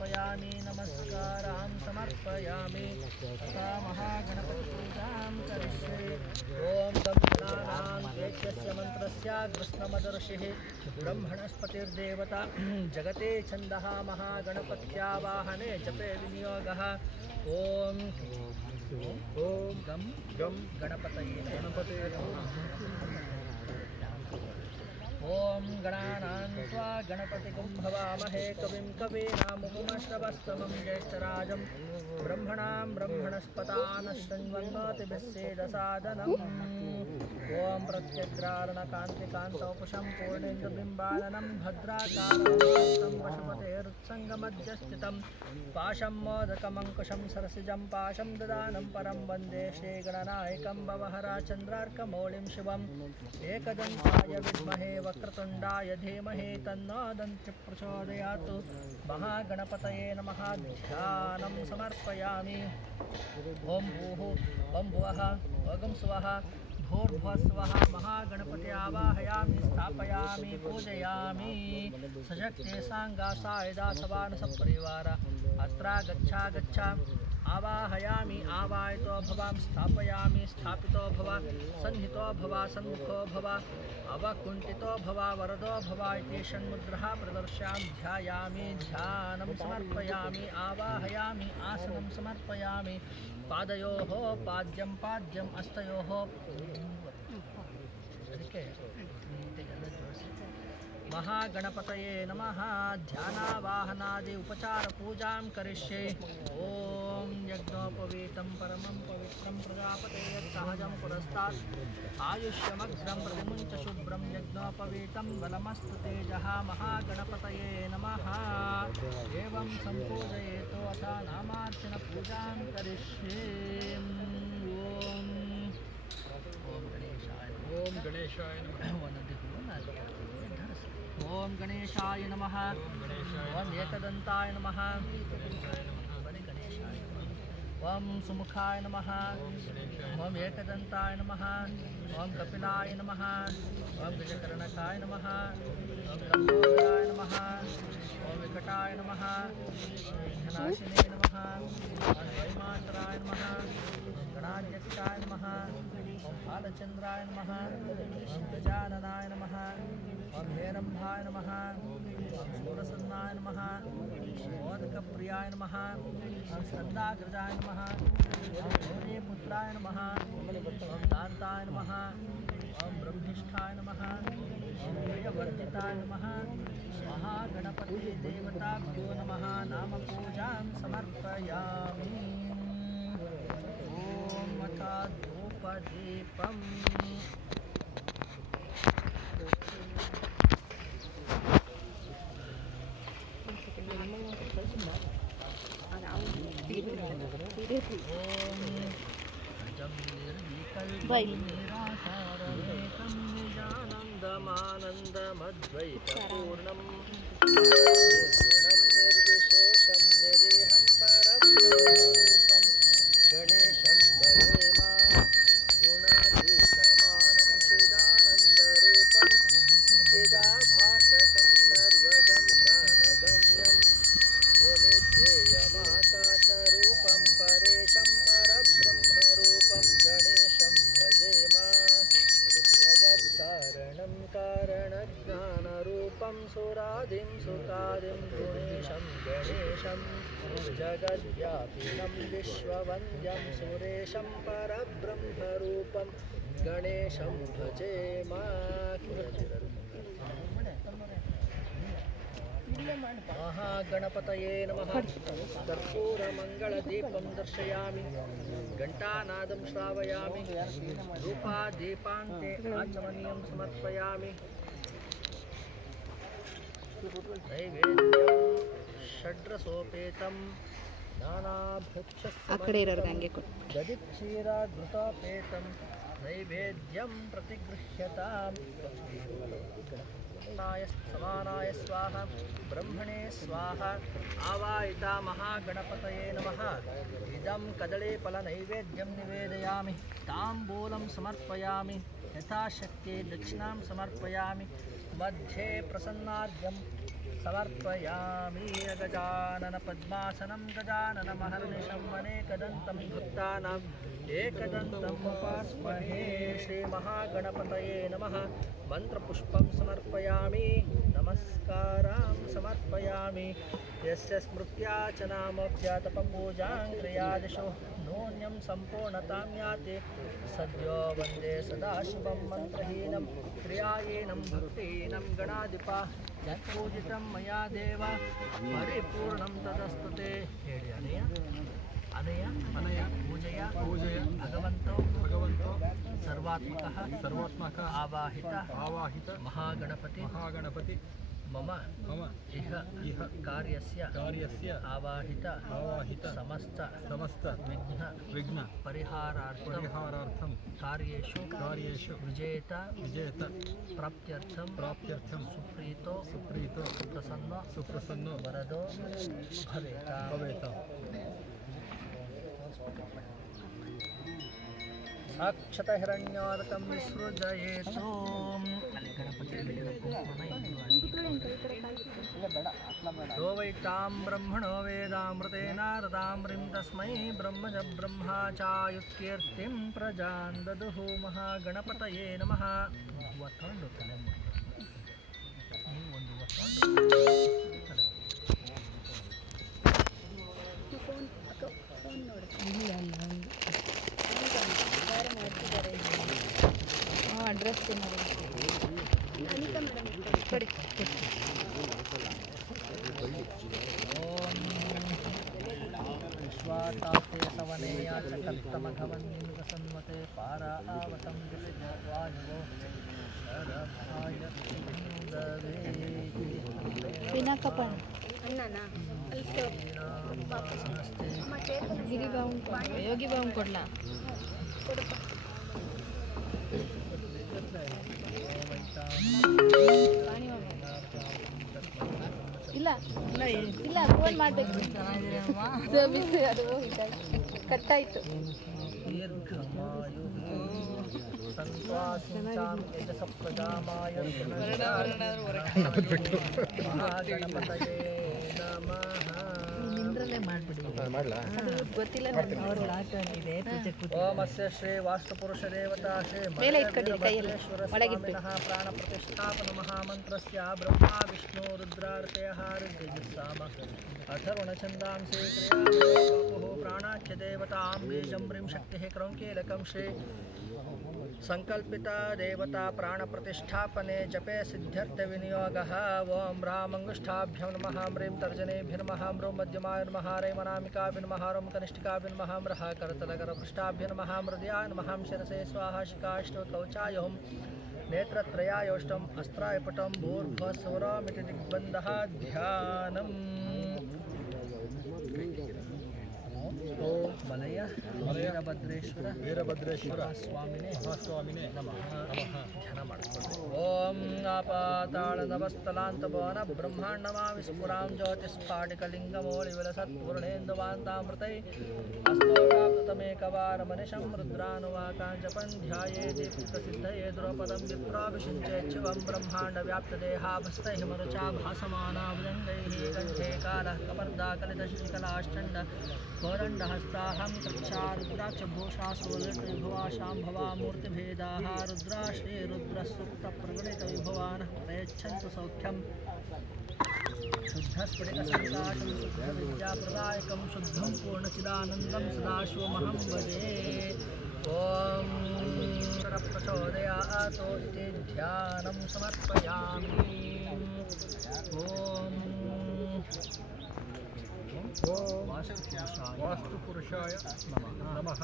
समर्पयामि नमस्कारान् समर्पयामि तथा महागणपतिपूजां करिष्ये ॐ गणानान्तेत्यस्य मन्त्रस्य कृष्णमदर्शिः ब्रह्मणस्पतिर्देवता जगते छन्दः महागणपत्यावाहने जपे विनियोगः ॐ गं गणपतये ॐ गणानां त्वा गणपतिं भवामहे कविं कवीनामुपमश्रवस्तमं ज्येष्ठराजं ब्रह्मणां ब्रह्मणस्पतान् शृण्वन्नोतिभिस्सेदसादनम् ॐ प्रत्यग्रारणकान्तिकान्तौपुषं पूर्णेन्दुबिम्बाननं भद्राकारं वशुपतेरुत्सङ्गमध्यस्थितं पाशं मोदकमङ्कुशं सरसिजं पाशं ददानं परं वन्दे श्रीगणनायकं भवहराचन्द्रार्कमौलिं शिवम् एकदन्ताय विद्महे वक्रतुण्डाय धीमहि तन्नो दन्ति प्रचोदयात् महागणपतये नमः ध्यानं समर्पयामि ॐ भूः ॐ भुवः ॐ स्वः भूर्भुवस्वः महागणपति आवाहयामि स्थापयामि पूजयामि सशक्ते साङ्गासायदा सवानसपरिवार अत्र गच्छ आवाहयामि आवाहितो भवां स्थापयामि स्थापितो भव सन्निहितो भव सन्मुखो भव अवकुण्ठितो भव वरदो भव इति षण्मुद्रः प्रदर्श्यामि ध्यायामि ध्यानं समर्पयामि आवाहयामि आसनं समर्पयामि पादयोः पाद्यं हस्तयोः महागणपतये नमः ध्यानावाहनादि उपचार पूजां करिष्ये ॐ यज्ञोपवीतं परमं पवित्रं प्रजापते यत्सहजं पुरस्तात् आयुष्यमग्रं प्रतिमुञ्च शुभ्रं यज्ञोपवीतं बलमस्तु तेजः महागणपतये नमः एवं सम्पूजयेतो अथ नामार्चन पूजां करिष्ये ॐ गणेशाय ॐ गणेशाय नमः ॐ एकदन्ताय नमः ॐ सुमुखाय नमः ॐ एकदन्ताय नमः ॐ कपिलाय नमः ॐ गजकर्णकाय नमः ॐ लम्बोदराय नमः ॐ विकटाय नमः विघ्ननाशिने नमः ॐ वैमातराय नमः गणाध्यक्षाय नमः ॐ बालचन्द्राय नमः ॐ गजाननाय नमः ॐ हेरम्भाय नमः ॐ सूरसन्नाय नमः मोदकप्रियाय नमः ॐ स्कन्दाग्रजाय नमः ॐ गौरीपुत्राय नमः ॐ दान्ताय नमः ॐ ब्रह्मिष्ठाय नमः ॐ प्रियवर्जिताय नमः महागणपतिदेवताभ्यो नमः नामपूजां समर्पयामि ॐ अथा धूपदीपम् निरासारमेकं निजानन्दमानन्दमद्वैतपूर्णं गुणं निर्विशेषं निरीहं परब्रह्मरूपं गणेशं भजेमा गुणातीतमानं चिदानन्दरूपं चिदाभासकं सर्वगं ज्ञानगम्यं मुनिध्येयमाकाशरूपं परेशं परब्रह्मरूपं गणेशं भजेमा जगत्कारणं कारणज्ञानरूपं सुरादिं सुखादिं गुणेशं गणेशं जगद्व्यापिनं विश्ववन्द्यं सुरेशं परब्रह्मरूपं गणेशं भजेमा महागणपतये नमः कर्पूरमङ्गलदीपं दर्शयामि घण्टानादं श्रावयामि धूपादीपान्ते आचमनीयं समर्पयामि नैवेद्यं षड्रसोपेतं दधिक्षीराघृतोपेतं नैवेद्यं प्रतिगृह्यताम् समानाय स्वाहा ब्रह्मणे स्वाहा आवाहिता महागणपतये नमः इदं कदलीफलनैवेद्यं निवेदयामि ताम्बूलं समर्पयामि यथाशक्ति दक्षिणां समर्पयामि मध्ये प्रसन्नाद्यं समर्पयामि गजानन पद्मासनं गजाननमहर्निशं अनेकदन्तं भक्तानाम् एकदन्तम् उपास्महे श्रीमहागणपतये नमः मंत्रपुष्पं समर्पयामि नमस्कारां समर्पयामि यस्य स्मृत्या च नामोक्त्यातपपूजां क्रियादिशो नून्यं सम्पूर्णतां याति सद्यो वन्दे सदाशिवं मन्त्रहीनं क्रियाहीनं भक्तिहीनं गणाधिपा यत्पूजितं मया देव परिपूर्णं तदस्तु ते ಹೇಳಿ ಅನಯ ಅನಯ ಪೂಜೆಯ ಭಗವಂತೋ ಸರ್ವಾತ್ಮಕ ಆವಾಹಿತ ಮಹಾಗಣಪತಿ ಮಮ ಇಹ ಕಾರ್ಯಸ್ಯ ಆವಾಹಿತ ಸಮಸ್ತ ವಿಘ್ನ ಪರಿಹಾರಾರ್ಥಂ ಕಾರ್ಯೇಷು ವಿಜೇತ ಪ್ರಾಪ್ತ್ಯರ್ಥಂ ಸುಪ್ರೀತೋ ಸುಪ್ರಸನ್ನೋ ವರದೋ ಭವೇತ ಸಾಕ್ಷತ ಹಿರಣ್ಯೋದಕಂ ವಿಸೃಜಯೇತು ಅಲ್ಲಿ ಗಣಪತಿ ವೈತಾಂ ಬ್ರಹ್ಮಣೋ ವೇದಾಮೃತೇನ ರತಾಮೃಂ ತಸ್ಮೈ ಬ್ರಹ್ಮಜ ಬ್ರಹ್ಮಾಚಾಯುತ್ಕೀರ್ತಿಂ ಪ್ರಜಾನ್ ದದುಃ ಮಹಾಗಣಪತಯೇ ನಮಃ. ಒತ್ತೊಂಡು ತಲೆ ಒಂದು ಅಡ್ರೆಸ್ ವಿಶ್ವಾತಾತೆ ಸವನೇಯ ಚಕತ್ತಮಘವನ್ನಿಂಗಸನ್ಮತೆ ಪಾರಾ ಆವತಂ ವಾಯುವೋ ಶರಭಾಯ ಪಿನಾಕಪಣ ಗಿರಿ ಬಾವು ಯೋಗಿ ಬಾವು ಕೊಡ್ಲಾ ಇಲ್ಲ ಫೋನ್ ಮಾಡಬೇಕು ಅದು ಕಟ್ಟಾಯಿತು. ಓಮಸ್ಯ ಶ್ರೀ ವಾಸ್ತುಪುರುಷ ದೇವತಾ ಶ್ರೀ ಪ್ರಾಣ ಪ್ರತಿಷ್ಠಾಪನ ಮಹಾಮಂತ್ರಸ್ಯ ಬ್ರಹ್ಮ ವಿಷ್ಣು ರುದ್ರಾರ್ತೆಯ ರುದ್ರಜಿಸ್ಸಾಮ ಅಥರ್ವಣ ಛಂದಾಂಸೇ ಕ್ರಿಯಾಪುಃ ಪ್ರಾಣಾಚ್ಯ ದೇವತಾಂ ಬೀಜಂ ಶಕ್ತಿಃ ಕ್ರೌಂಕೀಲಕಂ ಶ್ರೀ ಸಂಕಲ್ಪಿತ ದೇವತಾ ಪ್ರಾಣ ಪ್ರತಿಷ್ಠಾಪನೆ ಜಪೆ ಸಿದ್ಧ್ಯರ್ಥ ವಿನಿಯೋಗಃ. ಓಂ ರಾಮಂಗುಷ್ಠಾಭ್ಯಂ ನಮಃ ಮ್ರೀಂ ತರ್ಜನೇಭ್ಯ ನಮಃ ಮ್ರೂಂ ಮಧ್ಯಮಾಯ ನಮಃ ರೈಮನಾಮಿಕಾಭ್ಯ ನಮಃ ರೋಂ ಕನಿಷ್ಠಿಕಾಭ್ಯ ನಮಃ ಮೃಹ ಕರತಲಕರಪೃಷ್ಠಾಭ್ಯ ನಮಃ ಮೃದಯಾಯ ನಮಃ ಶಿರಸೆ ಸ್ವಾಹ ಶಿಖಾಷ್ಟೋ ಕವಚಾಯೋಂ ನೇತ್ರತ್ರಯಾಯೋಷ್ಟಂ ಅಸ್ತ್ರಾಯಪಟಂ ಭೂರ್ಭುವಸ್ವರಾಮಿತಿ ದಿಗ್ಬಂಧಃ ಧ್ಯಾನಂ. ಮಲಯ ವೀರಭದ್ರೇಶ್ವರ ಮಹಾಸ್ವಾಮಿನೇ ನಮಃ ಧ್ಯಾನ ಮಾಡಿಕೊಳ್ಳಿ. ಓಂ ಆಪಾತಾಳ ನವಸ್ಥಲಾಂತ ಭವನ ಬ್ರಹ್ಮಾಂಡಮಾ ವಿಸ್ಫುರಾಂ ಜ್ಯೋತಿಸ್ಫಾಟಿಕಲಿಂಗಮೌಳಿ ವಿಲಸತ್ಪೂರ್ಣೇಂದುವಾಂತಾಮೃತೈ ಅಸ್ತೋಕಾಪ್ತಮೇಕವಾರ ಮನಿಷಂ ರುದ್ರಾನುವಾಕಾಂ ಜಪನ್ ಧ್ಯಾಯೇ ದೀಪ್ತಸಿದ್ಧಯೇ ದ್ರೌಪದಂ ವಿಪ್ರಾಭಿಷಿಂಚೇಚ್ಛುವಂ ಬ್ರಹ್ಮಾಂಡ ವ್ಯಾಪ್ತದೇಹಾಭಸ್ತೈಃ ಮರುಚಾ ಭಾಸಮಾನಾಭುಜಂಗೈಃ ಕಂಠೇ ಕಾಲಃ ಕಪರ್ದಾಕಲಿತಶಿಖಲಾಶ್ಚಂಡ ಕೋರಂಡಹಸ್ತಾಹಂ ಕಕ್ಷಾ ರುದ್ರಾಕ್ಷಭೂಷಾಸೋಲಿತವಿಭವಾ ಶಾಂಭವಾ ಮೂರ್ತಿಭೇದಾಃ ರುದ್ರಾ ಶ್ರೀರುದ್ರಸೂಕ್ತಪ್ರಗಣಿತವಿಭವಾನಃ ಪ್ರಯಚ್ಛन्तु ಸೌಖ್ಯಂ. ಶುದ್ಧಸ್ಫಟಿಕಸಂಕಾಶಂ ಶುದ್ಧವಿದ್ಯಾಪ್ರದಾಯಕಂ ಶುದ್ಧಂ ಪೂರ್ಣಚಿದಾನಂದಂ ಸದಾಶಿವಮಹಂ ಭಜೆ. ಓಂ ಪ್ರಚೋದಯಾತೋ ಇತಿ ಧ್ಯಾನಂ ಸಮರ್ಪಯಾಮಿ. ಓಂ ವಾಸ್ತುಪುರುಷಾಯ ನಮಃ.